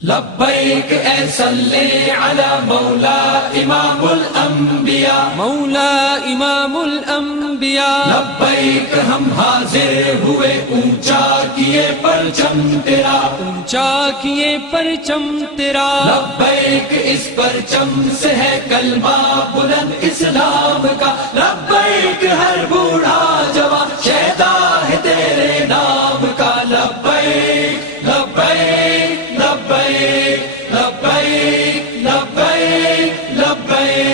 لبیک اے صلی علی مولا امام الانبیاء، مولا امام الانبیاء، لبیک ہم حاضر ہوئے اونچا کیے پرچم تیرا، اونچا کیے پرچم تیرا، لبیک اس پرچم سے ہے کلمہ بلند اسلام کا، لبیک ہر بوڑھا جوان شیدا ہے تیرے نام کا، لبیک لبیک لبیک لبیک لبیک لبیک،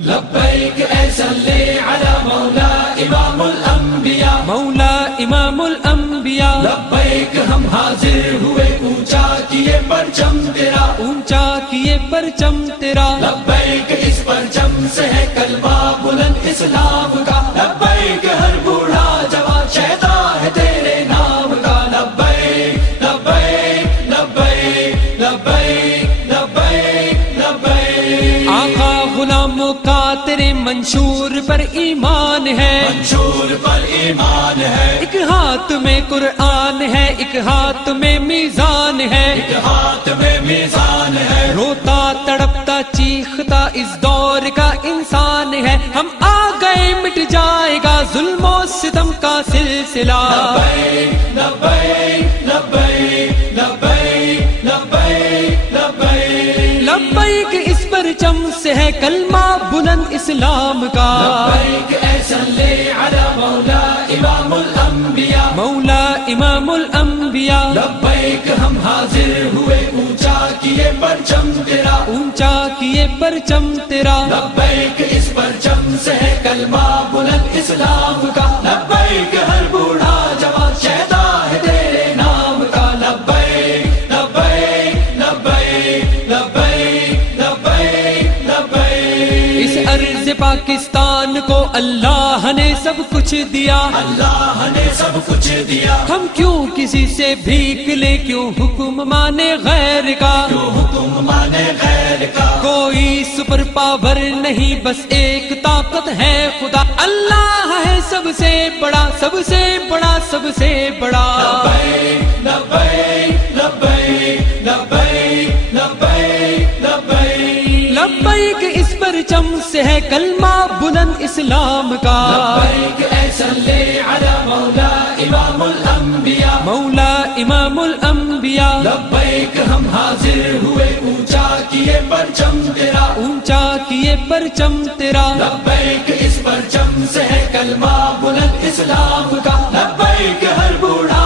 لبیک اے صلی علی مولا امام الانبیاء، مولا امام الانبیاء، لبیک ہم حاضر ہوئے اونچا کیے پرچم تیرا، اونچا کیے پرچم تیرا، لبیک اس پرچم سے ہے کلمہ بلند اسلام کا، لبیک ہر بوڑھا جوان شیدا ہے تیرے نام کا، لبیک لبیک لبیک لبیک لبیک لبیک، آقا غلاموں کا تیرے منشور پر ایمان ہے، منشور پر ایمان ہے، ایک ہاتھ میں قرآن ہے، ایک ہاتھ میں میزان ہے، ایک ہاتھ میں میزان ہے، روتا تڑپتا چیختا اس دور کا انسان ہے، ہم آ گئے مٹ جائے گا ظلم و ستم کا سلسلہ، لبیک لبیک لبیک لبیک لبیک لبیک، لبیک اس پرچم سے ہے کلمہ بلند اسلام کا، لبیک اے صلی علی مولا امام الانبیاء، مولا امام الانبیاء، لبیک ہم حاضر ہوئے اونچا کیے پرچم تیرا، اونچا کیے پرچم تیرا، لبیک اس پرچم سے ہے کلمہ بلند اسلام کا، لبیک ہر بوڑھا جوان شیدا ہے تیرے نام کا، لبیک لبیک لبیک لبیک لبیک لبیک، اس عرض پاکستان کو اللہ نے سب کچھ دیا، اللہ نے سب کچھ دیا، ہم کیوں کسی سے بھیک لیں، کیوں حکم مانے غیر کا، کیوں حکم مانے غیر کا، کوئی سپر پاور نہیں بس ایک طاقت ہے خدا، اللہ ہے سب سے بڑا سب سے بڑا سب سے بڑا، لبیک لبیک لبیک لبیک لبیک لبیک، لبیک اس پرچم سے ہے کلمہ بلند اسلام کا، لبیک اے صلی علی مولا امام الانبیاء، مولا امام الانبیاء، لبیک ہم حاضر ہوئے اونچا کیے پرچم تیرا، اونچا کیے پرچم تیرا، لبیک اس پرچم سے ہے کلمہ بلند اسلام کا، لبیک ہر بوڑھا